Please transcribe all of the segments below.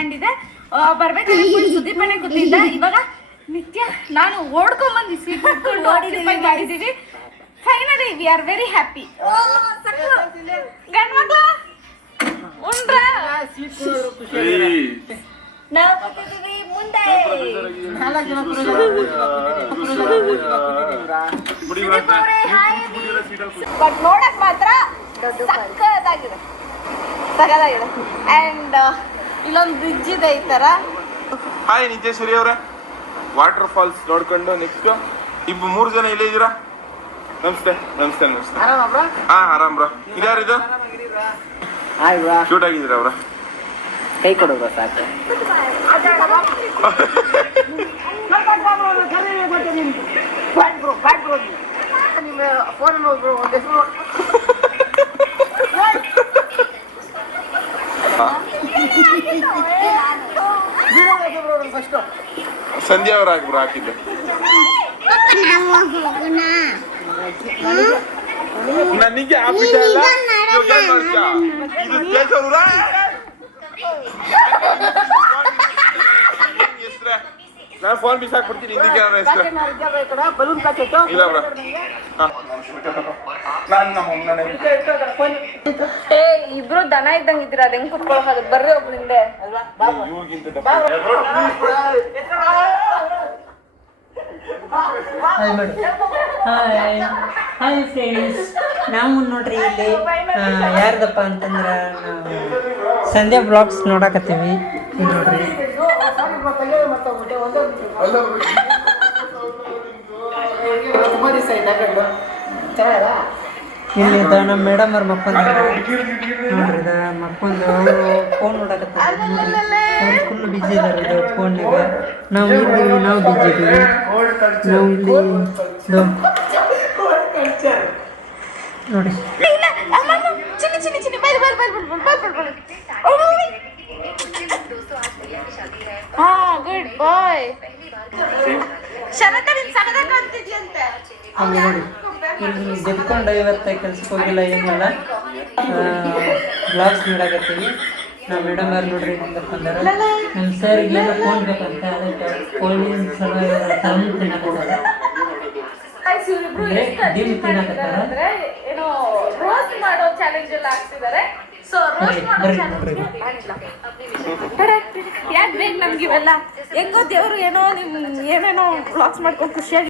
Demand ಇದೆ. ಬರ್ಬೇಕಾದ್ರೆ ಸುದೀಪನೇ ಗೊತ್ತಿದ್ದ. ಇವಾಗ ನಿತ್ಯ ನಾನು ಓಡ್ಕೊಂಡ್ಬಂದು ಸ್ವೀಟ್ ಮಾಡಿದ್ದೀವಿ. Finally we are very happy. ಗಂಡ್ ಮಕ್ಳ ಉಂಡ್ರ ನಾವು ಕೂತಿದ್ದೀವಿ ಮುಂದೆ. ಬಟ್ ನೋಡಕ್ ಮಾತ್ರ ಸಕ್ಕದಾಗಿದೆ. ಅಂಡ್ ಇಲ್ಲೊಂದು ಬ್ರಿಡ್ಜ್ ಇದೆ ಈ ತರ. ಹಾಯ್ ನಿತ್ಯೇಶ್ವರಿ ಅವರೇ, ವಾಟರ್ ಫಾಲ್ಸ್ ನೋಡ್ಕೊಂಡು ನೆಕ್ಸ್ಟ್ ಇಬ್ಬರು 3 ಜನ ಇಲ್ಲೇ ಇದ್ದೀರಾ? ನಮಸ್ತೆ ನಮಸ್ತೆ ನಮಸ್ತೆ. ಹಾ ಆರಾಮ್ ಬ್ರೋ. ಇದ್ಯಾರಿದು ಕ್ಯೂಟ್ ಆಗಿದ್ದೀರಾ ಅವ್ರ? ಕೈ ಕೊಡೋದು ಸಾಕು. ಸಂಧ್ಯಾ ಅವ್ರ ಆಗ್ಬ್ರು ಹಾಕಿದ್ದು. ನನಗೆ ಆಗ್ಬಿಟ್ಟಲ್ಲ ನಾನು ಫೋನ್ ಮಿಸ್ ಹಾಕ್ಬಿಡ್ತೀನಿ. ಹಿಂದಿಗೆ ಇಲ್ಲ ಬ್ರೋ. ಇಬ್ರು ದನ ಇದ್ದಂಗ ಇದ್ದೀರಾ, ಅದ್ ಹೆಂಗ್ ಕುತ್ಕೊಳ್ಳೋದು? ಬರ್ರಿ ಒಬ್ರು ಹಿಂದೆ. ಹಾಯ್ ಫ್ರೆಂಡ್ಸ್, ನಾವು ನೋಡ್ರಿ ಇಲ್ಲಿ ಯಾರ್ದಪ್ಪ ಅಂತಂದ್ರೆ ನಾವು ಸಂಧ್ಯಾ ಬ್ಲಾಗ್ಸ್ ನೋಡಕತ್ತೀವಿ. ನೋಡ್ರಿ ಇಲ್ಲಿ ನಮ್ಮ ಮೇಡಮ್ ಅವ್ರ ಮಕ್ಕೊಂಡ್ರೆ ನೋಡ್ರಿ ಮಕ್ಕೊಂದು ಅವರು ಫೋನ್ ನೋಡಕತ್ತಾರೆ. ಅವ್ರು ಫುಲ್ ಬಿಜಿ ಇದ್ದಾರೆ ಇದು ಫೋನಿಗೆ. ನಾವು ಇದ್ದೀವಿ, ನಾವು ಬಿಜಿ ಇದ್ದೀವಿ. ನಾವು ಇಲ್ಲಿ ನೋಡಿ ಗುಡ್ ಬಾಯ್. ಹಂಗೆ ನೋಡಿ ಇಲ್ಲಿ ಗೆದ್ಕೊಂಡು ಇವತ್ತು ಕೆಲ್ಸಕ್ಕೆ ಹೋಗಿಲ್ಲ, ಏನಿಲ್ಲ, ಬ್ಲಾಗ್ಸ್ ನೋಡಕತ್ತೀವಿ. ನಾವು ಮೇಡಮ್ ಅವ್ರು ನೋಡ್ರಿ ಹೆಂಗಪ್ಪ ಅಂದ್ರೆ ನಮ್ಮ ಸರ್ಗೆ ಏನೋ ಫೋನ್ ಬೇಕಂತ, ಅದಕ್ಕೆ ಫೋನಿನ ಸಲುವಾಗಿ ತಗೊಂಡು ತಿನ್ನಕತ್ತಾರ. ಡಿಮ್ ತಿನ್ನಕತ್ತಾರ. ಯಾಕೆ ಬೇಕು ನಮ್ಗೆ ಇವೆಲ್ಲ? ಹೆಂಗೋ ದೇವ್ರು ಏನೋ ಏನೇನೋ ಬ್ಲಾಗ್ಸ್ ಮಾಡ್ಕೊಂಡು ಖುಷಿಯಾಗಿ.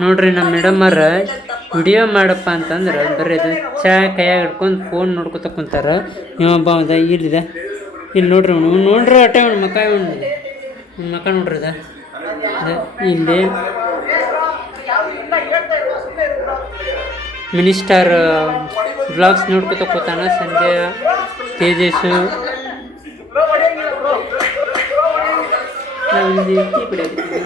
ನೋಡ್ರಿ ನಮ್ಮ ಮೇಡಮ್ ಅವ್ರ ವಿಡಿಯೋ ಮಾಡಪ್ಪ ಅಂತಂದ್ರೆ ಬರೀ ಅದು ಚಾ ಕೈಯಾಗ ಹಿಡ್ಕೊಂಡು ಫೋನ್ ನೋಡ್ಕೊತ ಕುಂತಾರ. ಇವೊಬ್ಬ ಅದ ಇಲ್ಲಿದೆ, ಇಲ್ಲಿ ನೋಡ್ರಿ ನೋಡ್ರಿ ಅಟ್ಟೆ ಮಕ್ಕ ಮಕ್ಕ ನೋಡ್ರಿ ಅದ ಇಲ್ಲಿ ಮಿನಿಸ್ಟರ್ ಬ್ಲಾಗ್ಸ್ ನೋಡ್ಕೊತ ಕೂತಾನ. ಸಂಧ್ಯಾ, ತೇಜಸ್ಸು, ನಾವಿಲ್ಲಿ ಟೀ ಕುಡಿಯಾಕತ್ತೀವಿ.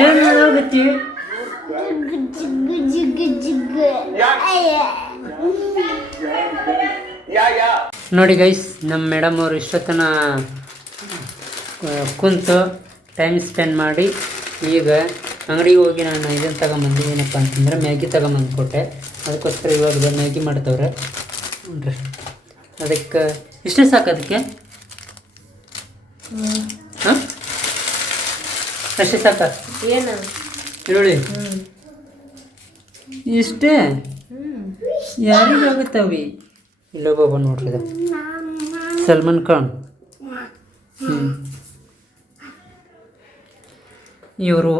ಏನಾಗತ್ತಿ ನೋಡಿ ಗೈಸ್, ನಮ್ಮ ಮೇಡಮ್ ಅವರು ಇಷ್ಟೊತ್ತನ ಕುಂತು ಟೈಮ್ ಸ್ಪೆಂಡ್ ಮಾಡಿ ಈಗ ಅಂಗಡಿಗೆ ಹೋಗಿ ನಾನು ಇದನ್ನು ತಗೊಂಬಂದು ಏನಪ್ಪ ಅಂತಂದ್ರೆ ಮ್ಯಾಗಿ ತಗೊಂಬಂದು ಕೊಟ್ಟೆ. ಅದಕ್ಕೋಸ್ಕರ ಇವಾಗ ಮ್ಯಾಗಿ ಮಾಡ್ತವ್ರೆ ನೋಡ್ರಿ. ಅದಕ್ಕೆ ಇಷ್ಟೇ ಸಾಕು. ಅದಕ್ಕೆ ಹಾಂ ಅಷ್ಟೇ ಸಾಕ? ಏನು ಈರುಳ್ಳಿ ಇಷ್ಟೇ ಯಾರಿಗಾಗುತ್ತವೆ? ಇಲ್ಲೊಬ್ಬ ನೋಡ್ರಿ, ಸಲ್ಮಾನ್ ಖಾನ್. ಇವರು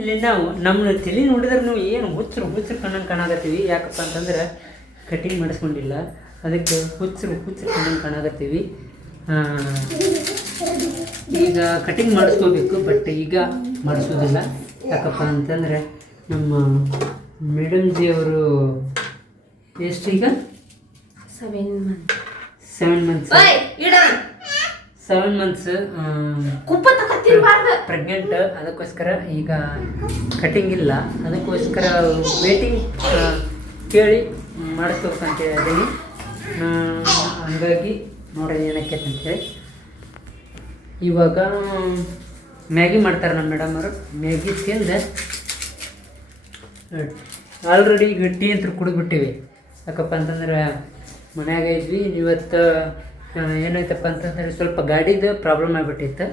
ಇಲ್ಲಿ ನಾವು ನಮ್ಮ ತಲೆ ನೋಡಿದ್ರೆ ನಾವು ಏನು ಹುಚ್ಚರು ಕಣ್ಣಂಗೆ ಕಾಣಾಕತ್ತೀವಿ. ಯಾಕಪ್ಪ ಅಂತಂದ್ರೆ ಕಟಿಂಗ್ ಮಾಡಿಸ್ಕೊಂಡಿಲ್ಲ, ಅದಕ್ಕೆ ಹುಚ್ಚರು ಕಣ್ಣಂಗೆ ಕಾಣಾಕತ್ತೀವಿ. ಈಗ ಕಟಿಂಗ್ ಮಾಡಿಸ್ಕೋಬೇಕು, ಬಟ್ ಈಗ ಮಾಡಿಸೋದಿಲ್ಲ. ಯಾಕಪ್ಪ ಅಂತಂದರೆ ನಮ್ಮ ಮೇಡಮ್ ಜಿ ಅವರು ಎಷ್ಟು ಈಗ 7 ಮಂತ್ಸ್ ಪ್ರೆಗ್ನೆಂಟ್. ಅದಕ್ಕೋಸ್ಕರ ಈಗ ಕಟಿಂಗ್ ಇಲ್ಲ, ಅದಕ್ಕೋಸ್ಕರ ವೇಟಿಂಗ್ ಕೇಳಿ ಮಾಡಿಸ್ಬೇಕಂತ ಹೇಳಿದ್ದೀನಿ. ಹಂಗಾಗಿ ನೋಡಿ ಏನಕ್ಕೆ ಅಂತೇಳಿ ಇವಾಗ ಮ್ಯಾಗಿ ಮಾಡ್ತಾರೆ ನಮ್ಮ ಮೇಡಮ್ ಅವರು. ಮ್ಯಾಗಿ ತಿಂದು ಆಲ್ರೆಡಿ ಈಗ ಟೀ ಅಂತ ಕುಡಿದ್ಬಿಟ್ಟಿವಿ. ಯಾಕಪ್ಪ ಅಂತಂದ್ರೆ ಮನ್ಯಾಗ ಇದ್ವಿ. ಇವತ್ತು ಏನಾಯ್ತಪ್ಪ ಅಂತಂದ್ರೆ ಸ್ವಲ್ಪ ಗಾಡಿದು ಪ್ರಾಬ್ಲಮ್ ಆಗಿಬಿಟ್ಟಿತ್ತು.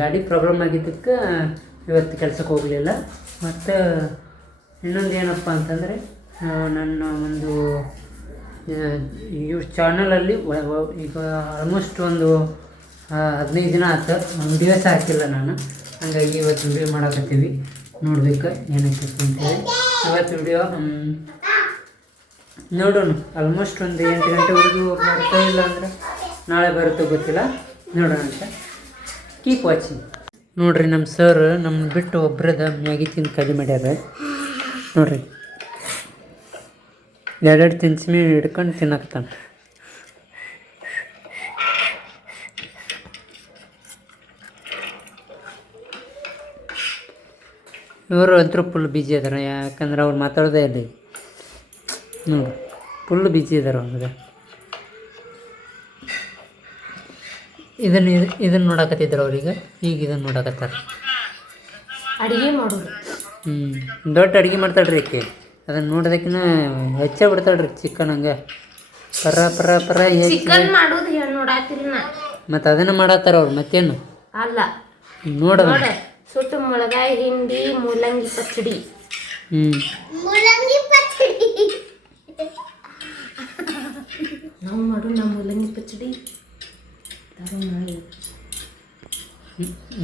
ಗಾಡಿ ಪ್ರಾಬ್ಲಮ್ ಆಗಿದ್ದಕ್ಕೆ ಇವತ್ತು ಕೆಲ್ಸಕ್ಕೆ ಹೋಗಲಿಲ್ಲ. ಮತ್ತು ಇನ್ನೊಂದು ಏನಪ್ಪ ಅಂತಂದರೆ ನನ್ನ ಒಂದು ಚಾನಲಲ್ಲಿ ಈಗ ಆಲ್ಮೋಸ್ಟ್ ಒಂದು 15 ದಿನ ಆಯ್ತು ವಿಡಿಯೋ ಸಹ ಹಾಕಿಲ್ಲ ನಾನು. ಹಾಗಾಗಿ ಇವತ್ತು ವಿಡಿಯೋ ಮಾಡಕತ್ತೀವಿ, ನೋಡ್ಬೇಕು ಏನಕ್ಕೆ ಅಂತೇಳಿ. ಇವತ್ತು ವಿಡಿಯೋ ನೋಡೋಣ. ಆಲ್ಮೋಸ್ಟ್ ಒಂದು 8 ಗಂಟೆವರೆಗೂ ಬರ್ತಾ ಇಲ್ಲ ಅಂದ್ರೆ ನಾಳೆ ಬರುತ್ತೋ ಗೊತ್ತಿಲ್ಲ, ನೋಡೋಣ ಅಂತ. Keep watching. ನೋಡಿರಿ ನಮ್ಮ ಸರ್ ನಮ್ಮ ಬಿಟ್ಟು ಒಬ್ಬರದ ಮ್ಯಾಗಿ ತಿಂದು ಖಾಲಿ ಮಾಡ್ಯಾರ. ನೋಡಿರಿ 2 ತಿನ್ಸಿಮಿ ಹಿಡ್ಕೊಂಡು ತಿನ್ನಕ್ತಾನೆ. ಇವರು ಅಂತೂ ಫುಲ್ ಬಿಜಿ ಅದಾರ, ಯಾಕಂದ್ರೆ ಅವ್ರು ಮಾತಾಡೋದೇ ಇಲ್ಲ. ನೋಡಿ ಫುಲ್ ಬಿಜಿ ಇದಾರೆ ಅವ್ರಿಗೆ. ಇದನ್ನು ನೋಡಕತ್ತಿದ್ರು ಅವ್ರಿಗೆ, ಈಗ ಇದನ್ನು ನೋಡಕತ್ತಾರ. ಅಡುಗೆ ಮಾಡೋದು ದೊಡ್ಡ ಅಡುಗೆ ಮಾಡ್ತಾಳ್ರಿ ಈಕೆ. ಅದನ್ನು ನೋಡೋದಕ್ಕಿಂತ ಹೆಚ್ಚೇ ಬಿಡ್ತಾಳ್ರಿ ಚಿಕನ್. ಹಂಗೆ ಪರ ಚಿಕನ್ ಮಾಡೋದು ಹೇಳಿ ನೋಡಾತಿಲ್ಲ. ಮತ್ತು ಅದನ್ನು ಮಾಡತ್ತಾರ ಅವ್ರು. ಮತ್ತೇನು ಅಲ್ಲ ನೋಡೋದು ಸುಟ್ಟು ಮುಳಗಾಯಿ ಹಿಂಡಿ ಮೂಲಂಗಿ ಪಚ್ಚಡಿ. ನಾವು ಮಾಡು ನಮ್ಮ ಮೂಲಂಗಿ ಪಚ್ಚಡಿ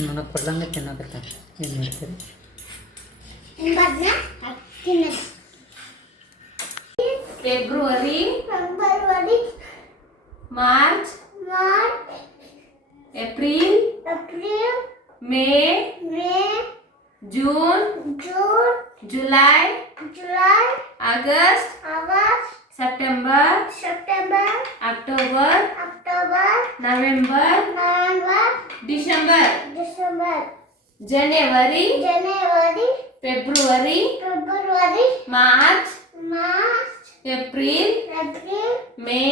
ನನಗೆ ಕೊಡ್ಲಂಗೆ ತಿನ್ನಕತ್ತ. ಏನು ಮಾಡ್ತೀರಿ? February, March, April, May, June, July, August, September, October, November, December, January, February, March, April, May,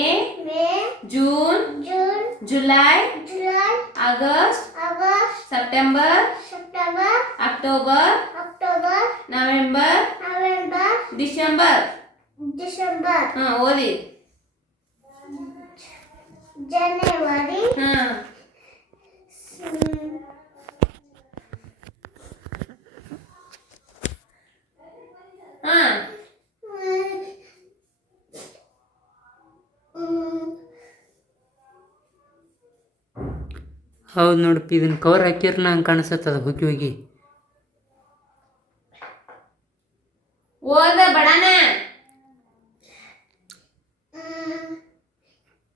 June, July, August, September, October, November, December. ಹಾಂ ಓದಿ. ಜನವರಿ, ಹಾಂ ಹಾಂ ಹೌದು ನೋಡಪ್ಪ, ಇದನ್ನು ಕವರ್ ಹಾಕಿದ್ರೆ ನಂಗೆ ಕಾಣಿಸ್ತದ ಹೋಗಿ. ಓದ ಬಡನ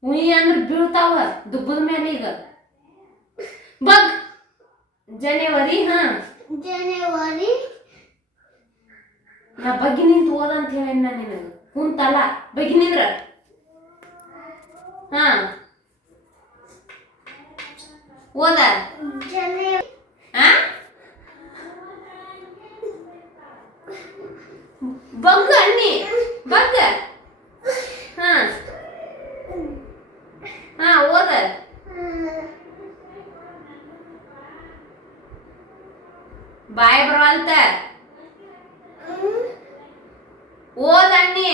ಉಯಿ ಅಂದ್ರೆ ಬೀಳ್ತಾವ ದುಬ್ಬದ ಮೇಲೆ. ಈಗ ಬಗ್ ಜನವರಿ. ಜನವರಿ, ನಾ ಬಗ್ಗೆ ನಿಂತು ಓದ ಅಂತ ಹೇಳಿ ನಿನಗೆ ಕುಂತಲ್ಲ, ಬಗ್ಗೆ ನಿಂದ್ರ. ಹಾ ಓದ. ಬಗ್ಗ ಅನ್ನಿ, ಬಗ್ಗ. ಹಾ ಹಾ ಓದ. ಬಾಯ್ ಬರವಲ್ತ, ಓದ ಅನ್ನಿ.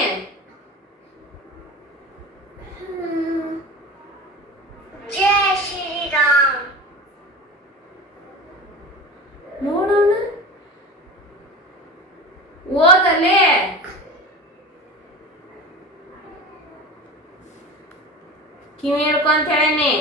ಜೈ ಶ್ರೀರಾಮ್. ನೋಡೋಣ ಓದಲೇ. ಕಿವಿ ಹಿಡ್ಕೊಂತ ಹೇಳೇನಿ.